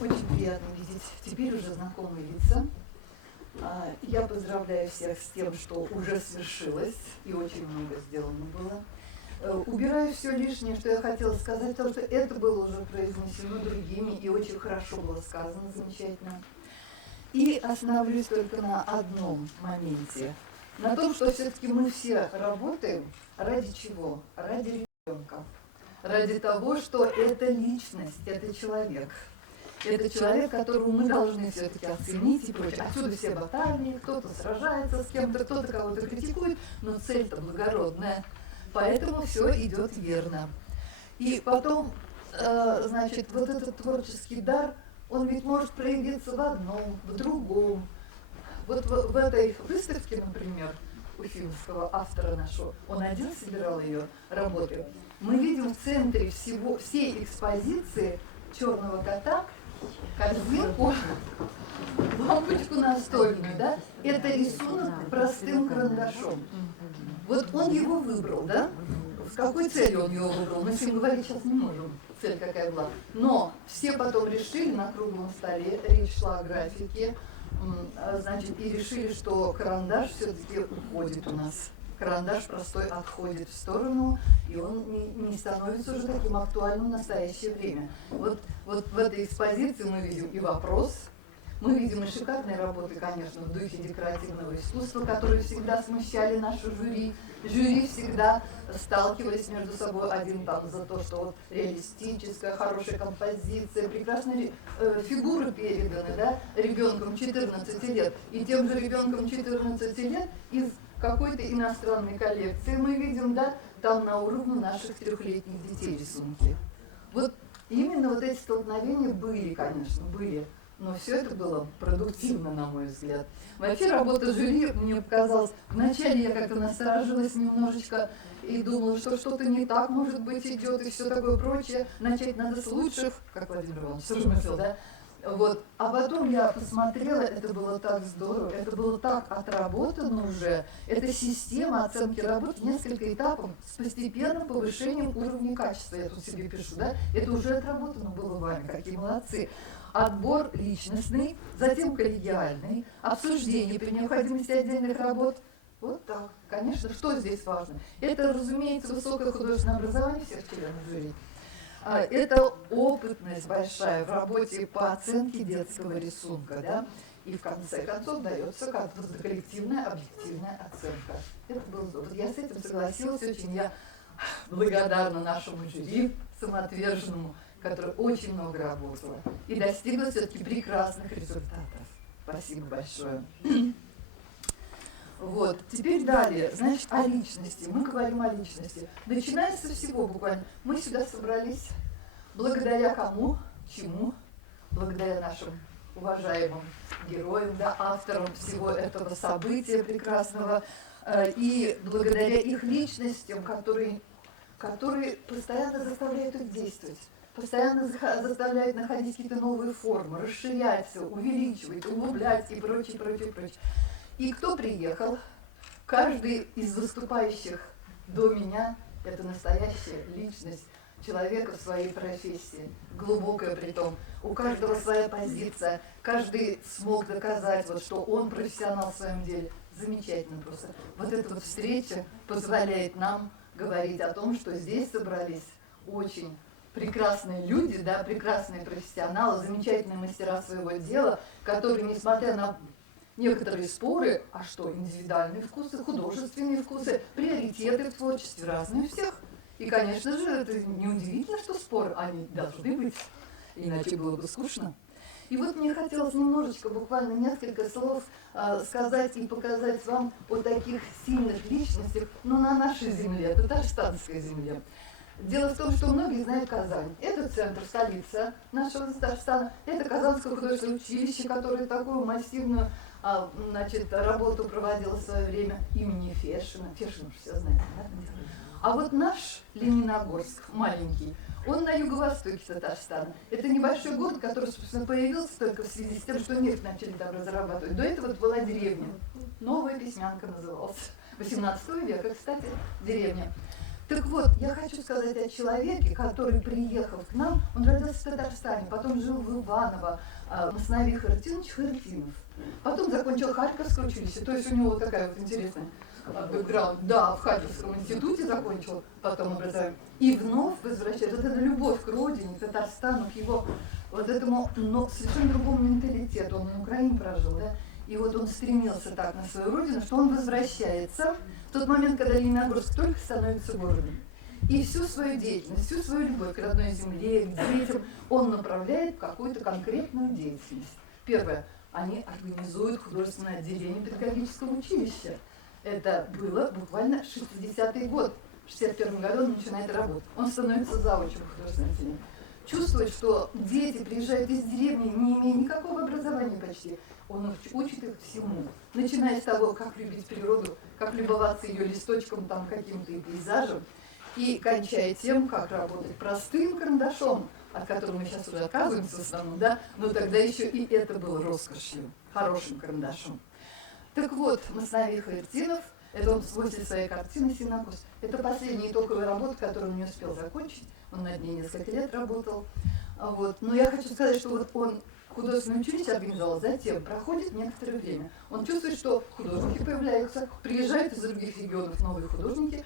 Очень приятно видеть теперь уже знакомые лица. Я поздравляю всех с тем, что уже свершилось, и очень много сделано было. Убираю все лишнее, что я хотела сказать, потому что это было уже произнесено другими, и очень хорошо было сказано, замечательно. И остановлюсь только на одном моменте. На том, что все-таки мы все работаем ради чего? Ради ребенка. Ради того, что это личность, это человек. Это человек, которого мы должны все-таки оценить и прочее. Отсюда все баталии, кто-то сражается с кем-то, кто-то кого-то критикует, но цель-то благородная. Поэтому все идет верно. И потом, значит, вот этот творческий дар, он ведь может проявиться в одном, в другом. Вот в этой выставке, например, уфимского автора нашего, он один собирал ее работы. Мы видим в центре всей экспозиции черного кота, корзинку, лампочку настольную, да? Это рисунок простым карандашом. Вот он его выбрал, да? С какой целью он его выбрал? Мы с ним говорить сейчас не можем, цель какая была. Но все потом решили на круглом столе, речь шла о графике, значит, и решили, что карандаш все-таки уходит у нас. Карандаш простой отходит в сторону, и он не становится уже таким актуальным в настоящее время. Вот в этой экспозиции мы видим и вопрос, мы видим и шикарные работы, конечно, в духе декоративного искусства, которые всегда смущали нашу жюри. Жюри всегда сталкивались между собой, один там за то, что вот реалистическая, хорошая композиция, прекрасные фигуры переданы, да, ребенком 14 лет. И тем же ребенком 14 лет из какой-то иностранной коллекции мы видим, да, там на уровне наших 3-летних детей рисунки. Вот именно вот эти столкновения были, конечно, были. Но все это было продуктивно, на мой взгляд. Вообще работа жюри мне показалась... Вначале я как-то насторожилась немножечко и думала, что что-то не так, может быть, идет и все такое прочее. Начать надо с лучших, как Владимир Иванович тоже мыслил, да? Вот. А потом я посмотрела, это было так здорово, это было так отработано уже. Это система оценки работ, несколько этапов с постепенным повышением уровня качества. Я тут себе пишу, да? Это уже отработано было вами, какие молодцы. Отбор личностный, затем коллегиальный, обсуждение при необходимости отдельных работ. Вот так. Конечно, что здесь важно? Это, разумеется, высокое художественное образование всех членов жюри. Это опытность большая в работе по оценке детского рисунка, да? И в конце концов дается как-то коллективная, объективная оценка. Это было здорово. Я с этим согласилась очень. Я благодарна нашему жюри, самоотверженному, который очень много работала и достигла все-таки прекрасных результатов. Спасибо большое. Вот, теперь далее, значит, о личности. Мы говорим о личности. Начинается со всего буквально. Мы сюда собрались благодаря кому, чему? Благодаря нашим уважаемым героям, да, авторам всего этого события прекрасного, и благодаря их личностям, которые постоянно заставляют их действовать, постоянно заставляют находить какие-то новые формы, расширяться, увеличивать, углублять и прочее, прочее, прочее. И кто приехал? Каждый из выступающих до меня – это настоящая личность человека в своей профессии, глубокая притом. У каждого своя позиция, каждый смог доказать, вот, что он профессионал в своем деле. Замечательно просто. Вот эта вот встреча позволяет нам говорить о том, что здесь собрались очень прекрасные люди, да, прекрасные профессионалы, замечательные мастера своего дела, которые, несмотря на некоторые споры, а что, индивидуальные вкусы, художественные вкусы, приоритеты в творчестве разные у всех. И, конечно же, это неудивительно, что споры, они должны быть, иначе было бы скучно. И вот мне хотелось немножечко, буквально несколько слов сказать и показать вам о таких сильных личностях, но на нашей земле, татарстанской земле. Дело в том, что многие знают Казань. Это центр, столица нашего Татарстана. Это Казанское художественное училище, которое такую массивную, значит, работу проводило в свое время имени Фешина. Фешина все знают, да? А вот наш Лениногорск, маленький, он на юго-востоке Татарстана. Это небольшой город, который, собственно, появился только в связи с тем, что нефть начали там разрабатывать. До этого это была деревня. Новая Песмянка называлась. 18 века, кстати, деревня. Так вот, я хочу сказать о человеке, который приехал к нам, он родился в Татарстане, потом жил в Иваново, Мосновий Хартинович Хартинов. Потом закончил Харьковское училище, то есть у него такая вот интересная бэкграунд. Да, в Харьковском институте закончил, потом образование. И вновь возвращается. Вот эта любовь к родине, к Татарстану, к его вот этому, но совершенно другому менталитету. Он на Украине прожил, да? И вот он стремился так на свою родину, что он возвращается в тот момент, когда Лениногорск только становится городом. И всю свою деятельность, всю свою любовь к родной земле, к детям он направляет в какую-то конкретную деятельность. Первое. Они организуют художественное отделение педагогического училища. Это было буквально 60-й год. В 61 году он начинает работу. Он становится завучем художественного отделения. Чувствует, что дети приезжают из деревни, не имея никакого образования почти. Он учит их всему. Начиная с того, как любить природу, как любоваться ее листочком, там, каким-то и пейзажем, и кончая тем, как работать простым карандашом, от которого мы сейчас уже отказываемся в основном, да, но тогда еще и это было роскошью, хорошим карандашом. Так вот, Мосновий Хартинов, это он после своей картины «Синокос», это последняя итоговая работа, которую он не успел закончить, он над ней несколько лет работал. Вот. Но я хочу сказать, что вот он художественное училище организовал, затем проходит некоторое время. Он чувствует, что художники появляются, приезжают из других регионов новые художники,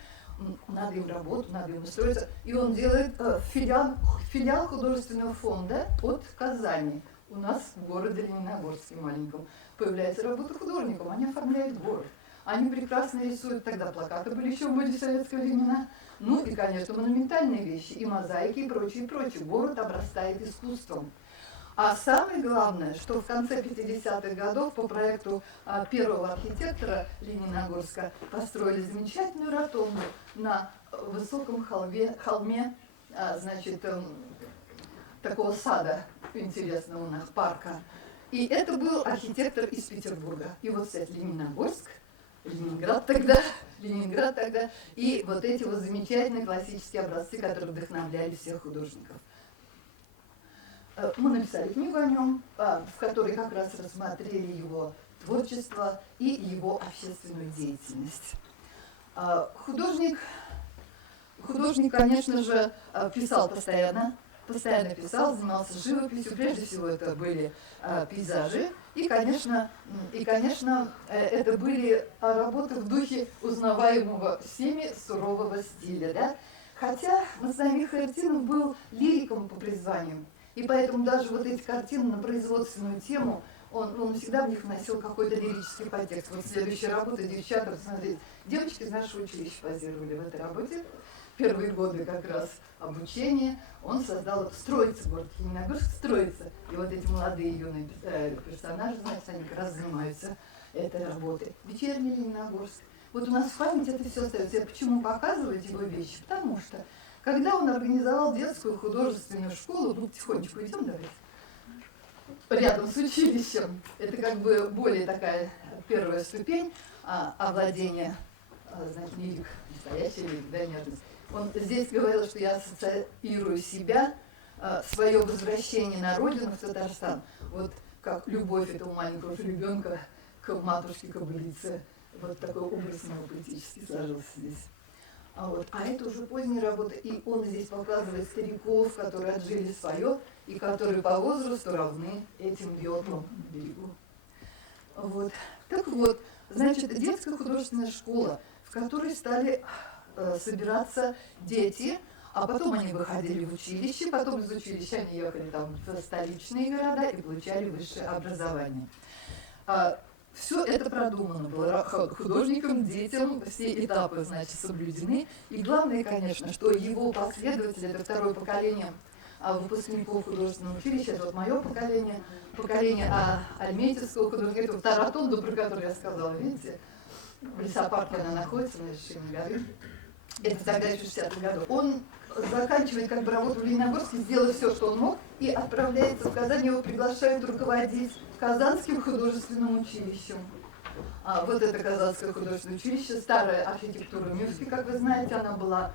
надо им работу, надо им устроиться. И он делает филиал художественного фонда от Казани. У нас в городе Лениногорске маленьком появляется работа художников, они оформляют город. Они прекрасно рисуют, тогда плакаты были еще в моде советского времена. Ну и, конечно, монументальные вещи, и мозаики, и прочее, и прочее. Город обрастает искусством. А самое главное, что в конце 50-х годов по проекту первого архитектора Лениногорска построили замечательную ротонду на высоком холме, значит, такого сада интересного у нас, парка. И это был архитектор из Петербурга. И вот, кстати, Лениногорск, Ленинград тогда, и вот эти вот замечательные классические образцы, которые вдохновляли всех художников. Мы написали книгу о нем, в которой как раз рассмотрели его творчество и его общественную деятельность. Художник, конечно же, писал постоянно писал, занимался живописью. Прежде всего это были пейзажи. И, конечно, это были работы в духе узнаваемого всеми сурового стиля. Да? Хотя Мосновий Хартинов был лириком по призванию. И поэтому даже вот эти картины на производственную тему, он всегда в них вносил какой-то лирический подтекст. Вот следующая работа, девчата, посмотрите, девочки из нашего училища позировали в этой работе. Первые годы как раз обучения он создал, строится город Лениногорск, строится. И вот эти молодые юные персонажи, значит, они как раз занимаются этой работой. Вечерний Лениногорск. Вот у нас в памяти это все остается. Я почему показываю его вещи? Потому что когда он организовал детскую художественную школу, ну, потихонечку идем, давайте, рядом с училищем, это как бы более такая первая ступень овладения, значит, лирик, настоящий лирик, да, нежность. Он здесь говорил, что я ассоциирую себя, свое возвращение на родину, в Татарстан, вот как любовь этого маленького ребенка к матушке-кобылице, вот такой образ поэтический сложился здесь. А это уже поздняя работа, и он здесь показывает стариков, которые отжили свое, и которые по возрасту равны этим ветлам на берегу. Вот. Так вот, значит, детская художественная школа, в которой стали собираться дети, а потом они выходили в училище, потом из училища они ехали там в столичные города и получали высшее образование. Все это продумано было художникам, детям, все этапы, значит, соблюдены. И главное, конечно, что его последователи, это второе поколение выпускников художественного училища, это вот мое поколение Альметьевского художника, это вот та ротонда, про которую я сказала, видите, в лесопарке она находится, на вершине горы. Это тогда еще 60-х годов. Он заканчивает как бы работу в Лениногорске, сделал все, что он мог, и отправляется в Казань, его приглашают руководить Казанским художественным училищем. Вот это Казанское художественное училище, старая архитектура Мюрский, как вы знаете, она была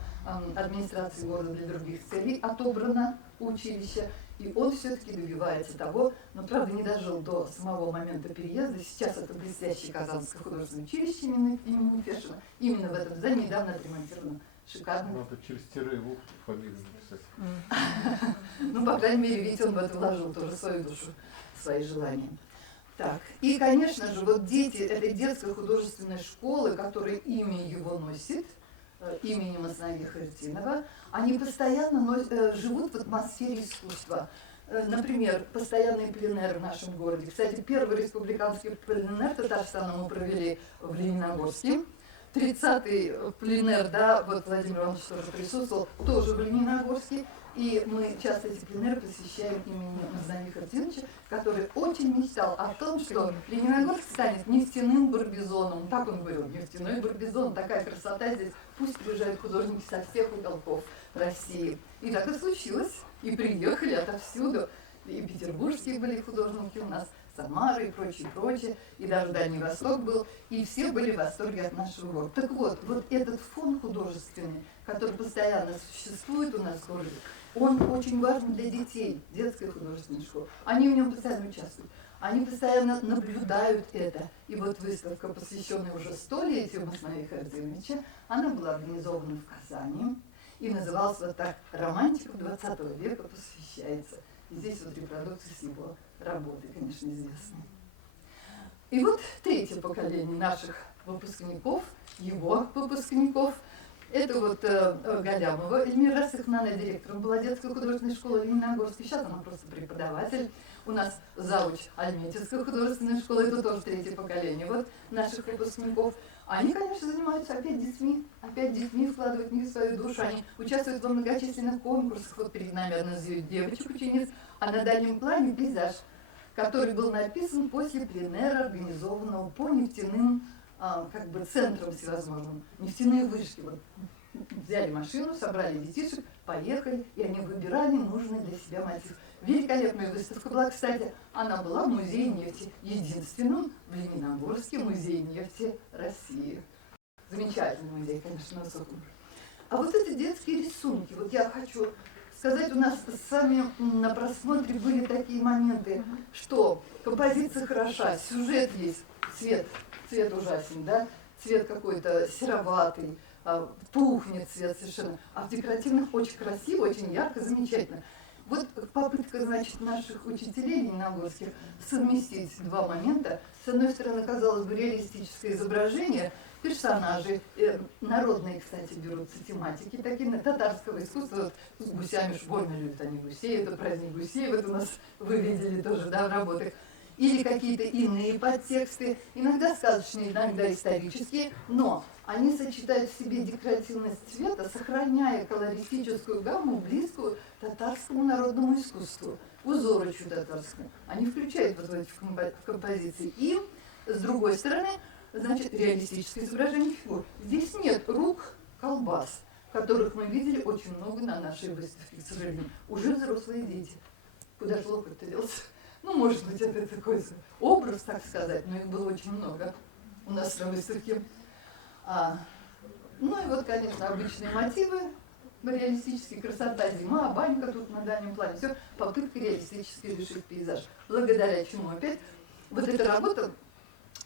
администрацией города для других целей отобрана у училища, и он все-таки добивается того, но правда не дожил до самого момента переезда. Сейчас это блестящее Казанское художественное училище имени Фешина. Именно в этом здании недавно отремонтировано шикарно. Надо через тире в фамилию написать. Ну, по крайней мере, ведь он в это вложил тоже свою душу, свои желания. Так, и, конечно же, вот дети этой детской художественной школы, которая имя его носит, именем Аснави Хартинова, они постоянно живут в атмосфере искусства. Например, постоянный пленэр в нашем городе. Кстати, первый республиканский пленэр Татарстана мы провели в Лениногорске. 30-й пленэр, да, вот Владимир Иванович тоже присутствовал, тоже в Лениногорске. И мы часто эти пленэры посвящаем имени Аснави Хартиновича, который очень мечтал о том, что Лениногорск станет нефтяным Барбизоном. Так он говорил, нефтяной Барбизон, такая красота здесь, пусть приезжают художники со всех уголков России. И так и случилось, и приехали отовсюду, и петербургские были художники у нас, Самары и прочее, прочее, и даже Дальний Восток был, и все были в восторге от нашего города. Так вот, вот этот фон художественный, который постоянно существует у нас в городе, он очень важен для детей, детской художественной школы. Они в нем постоянно участвуют, они постоянно наблюдают это. И вот выставка, посвященная уже столетию Аснави Хартиновича, она была организована в Казани и называлась вот так «Романтика 20 века посвящается». И здесь вот репродукция с его работы, конечно, известны. И вот третье поколение наших выпускников, его выпускников, это вот Галямова Эльмира Расыхна, она директором была детской художественной школы Лениногорска, сейчас она просто преподаватель. У нас завуч Альметьевской художественной школы, это тоже третье поколение вот наших выпускников. Они, конечно, занимаются опять детьми вкладывают в них свою душу, они участвуют во многочисленных конкурсах. Вот перед нами одна из девочек-учениц, а на дальнем плане пейзаж, который был написан после пленэра, организованного по нефтяным как бы центрам всевозможным, нефтяные вышки. Вот. Взяли машину, собрали детишек, поехали, и они выбирали нужный для себя мотив. Великолепная выставка была, кстати, она была в Музее нефти, единственном в Лениногорске Музее нефти России. Замечательный музей, конечно, на высоком. А вот эти детские рисунки, вот я хочу сказать, у нас с вами на просмотре были такие моменты, что композиция хороша, сюжет есть, цвет ужасен, да, цвет какой-то сероватый, тухнет цвет совершенно, а в декоративных очень красиво, очень ярко, замечательно. Вот попытка, значит, наших учителей лениногорских совместить два момента. С одной стороны, казалось бы, реалистическое изображение персонажей, народные, кстати, берутся тематики такие, татарского искусства, вот, с гусями, уж больно любят они гусей, это праздник гусей, вот у нас вы видели тоже, да, в работах. Или какие-то иные подтексты, иногда сказочные, иногда исторические, но они сочетают в себе декоративность цвета, сохраняя колористическую гамму, близкую татарскому народному искусству, узорочью татарскому. Они включают вот в эти композиции. И, с другой стороны, значит, реалистическое изображение фигур. Здесь нет рук колбас, которых мы видели очень много на нашей выставке, к сожалению. Уже взрослые дети. Куда же локоть-то делся? Ну, может быть, это такой образ, так сказать, но их было очень много у нас на выставке. Ну и вот, конечно, обычные мотивы, реалистические, красота, зима, банька тут на дальнем плане. Все попытка реалистически решить пейзаж. Благодаря чему опять вот эта работа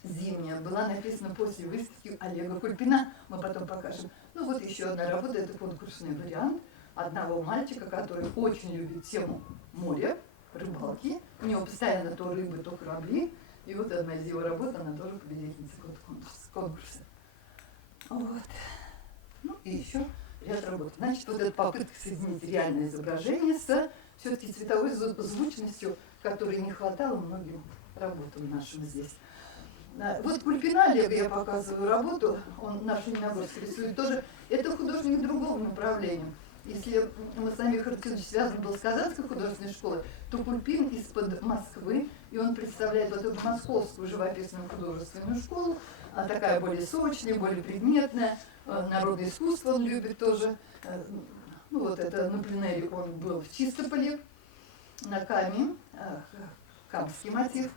зимняя была написана после выставки Олега Кульпина. Мы потом покажем. Ну вот еще одна работа, это конкурсный вариант одного мальчика, который очень любит тему моря, рыбалки. У него постоянно то рыбы, то корабли. И вот одна из его работ, она тоже победительница конкурса. Вот. Ну и еще ряд работ. Значит, вот эта попытка соединить реальное изображение с все-таки цветовой звучностью, которой не хватало многим работам нашим здесь. Вот Кульпина Олега, я показываю работу, он наш Лениногорск рисует тоже. Это художник другого направления. Если Аснави Хартинович связан был с Казанской художественной школой, то Кульпин из-под Москвы, и он представляет вот эту московскую живописную художественную школу, такая более сочная, более предметная, народное искусство он любит тоже. Ну вот это на пленэре он был в Чистополе, на Каме, камский мотив,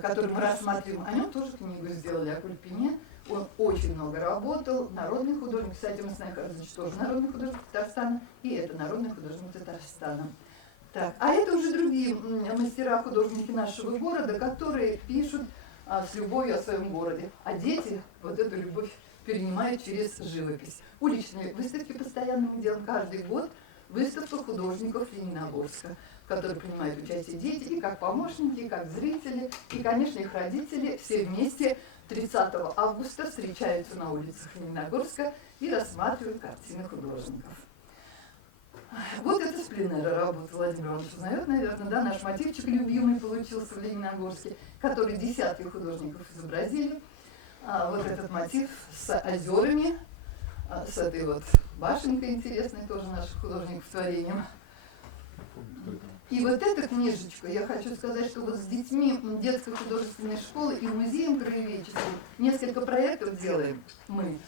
который мы рассматриваем. О нем тоже книгу сделали, о Кульпине. Он очень много работал, народный художник, кстати, Аснави Хартинович тоже народный художник Татарстана, и это народный художник Татарстана. Так, а это уже другие мастера, художники нашего города, которые пишут с любовью о своем городе. А дети вот эту любовь перенимает через живопись. Уличные выставки постоянно мы делаем каждый год. Выставка художников Лениногорска, в которой принимают участие дети и как помощники, и как зрители, и, конечно, их родители. Все вместе 30 августа встречаются на улицах Лениногорска и рассматривают картины художников. Вот это с пленэра работа, Владимир Иванович узнает, наверное, да, наш мотивчик любимый получился в Лениногорске, который десятки художников изобразили. Вот этот мотив с озерами, с этой вот башенкой интересной, тоже наших художников творением. И вот эту книжечку, я хочу сказать, что вот с детьми детской художественной школы и музеем краеведческим несколько проектов делаем мы.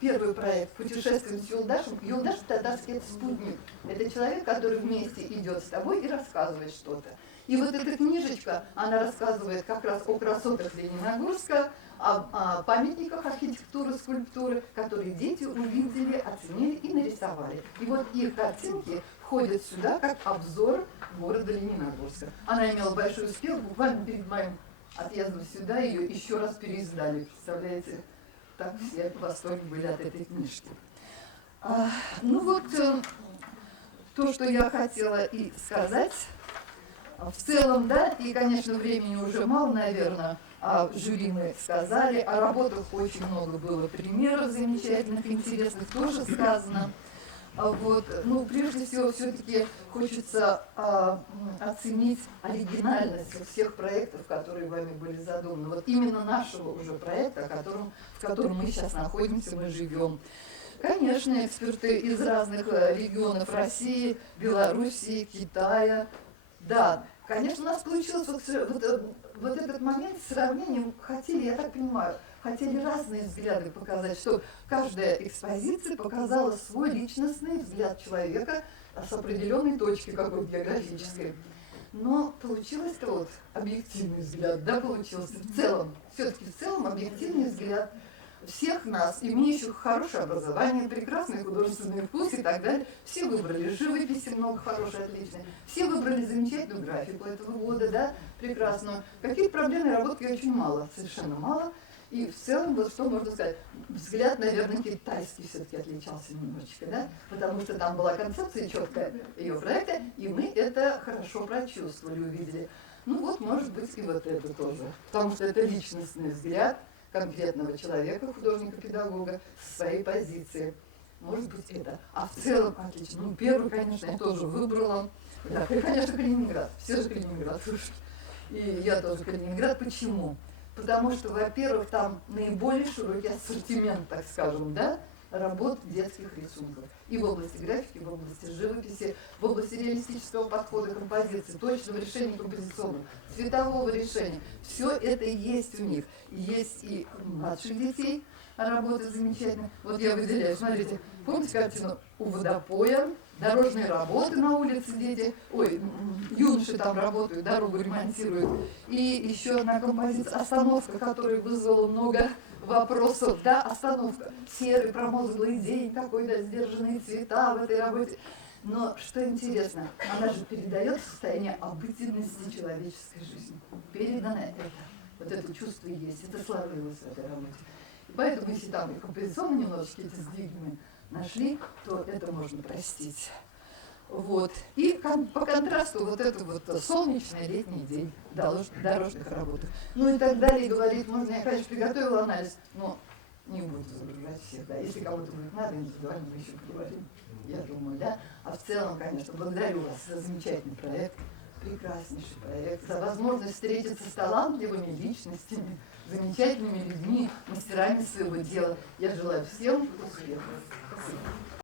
Первый проект «Путешествуем с Юлдашем». Юлдаш – татарский это спутник. Это человек, который вместе идет с тобой и рассказывает что-то. И вот эта книжечка, она рассказывает как раз о красотах Лениногорска, о памятниках архитектуры, скульптуры, которые дети увидели, оценили и нарисовали. И вот их картинки входят сюда как обзор города Лениногорска. Она имела большой успех. Буквально перед моим отъездом сюда ее еще раз переиздали. Представляете? Так все в восторге были от этой книжки. Ну вот, то, что я хотела и сказать. В целом, да, и, конечно, времени уже мало, наверное, жюри мы сказали, о работах очень много было примеров замечательных, интересных, тоже сказано. Вот, ну, прежде всего, все-таки хочется оценить оригинальность всех проектов, которые вами были задуманы. Вот именно нашего уже проекта, в котором мы сейчас находимся, мы живем. Конечно, эксперты из разных регионов России, Белоруссии, Китая. Да, конечно, у нас получилось вот этот момент с сравнением, хотели, я так понимаю, хотели разные взгляды показать, что каждая экспозиция показала свой личностный взгляд человека с определенной точки какой-то географической. Но получилось-то вот объективный взгляд, да, получился в целом, все-таки в целом объективный взгляд всех нас, имеющих хорошее образование, прекрасный художественный вкус и так далее. Все выбрали живописи, много хорошей, отличной. Все выбрали замечательную графику этого года, да, прекрасную. Каких проблемной работки очень мало, совершенно мало. И в целом, вот что можно сказать, взгляд, наверное, китайский все-таки отличался немножечко, да, потому что там была концепция четкая ее проекта, и мы это хорошо прочувствовали, увидели. Ну вот, может быть, и вот это тоже, потому что это личностный взгляд конкретного человека, художника-педагога, со своей позиции. Может быть, это. А в целом отлично. Ну, первый, конечно, я тоже выбрала. Да, конечно, Калининград. Все же Калининград. И я тоже Калининград. Почему? Потому что, во-первых, там наиболее широкий ассортимент, так скажем, да, работ детских рисунков. И в области графики, в области живописи, в области реалистического подхода композиции, точного решения композиционного, цветового решения. Все это есть у них. Есть и у младших детей работы замечательные. Вот я выделяю, смотрите, помните картину «У водопоя», дорожные работы на улице дети, юноши там работают, дорогу ремонтируют. И еще одна композиция «Остановка», которая вызвала много вопросов, да, остановка, серый промозглый день, такой, да, сдержанные цвета в этой работе. Но что интересно, она же передает состояние обыденности человеческой жизни. Передано это, вот это чувство есть, это сложилось в этой работе. И поэтому, если там и композиционно немножечко эти сдвиги нашли, то это можно простить. Вот. И по контрасту вот это вот солнечный летний день дорожных работах. Ну и так далее, говорит, можно, я, конечно, приготовила анализ, но не буду загружать всех, да. Если кому-то будет надо, индивидуально мы еще поговорим, я думаю, да. А в целом, конечно, благодарю вас за замечательный проект, прекраснейший проект, за возможность встретиться с талантливыми личностями, замечательными людьми, мастерами своего дела. Я желаю всем успехов. Спасибо.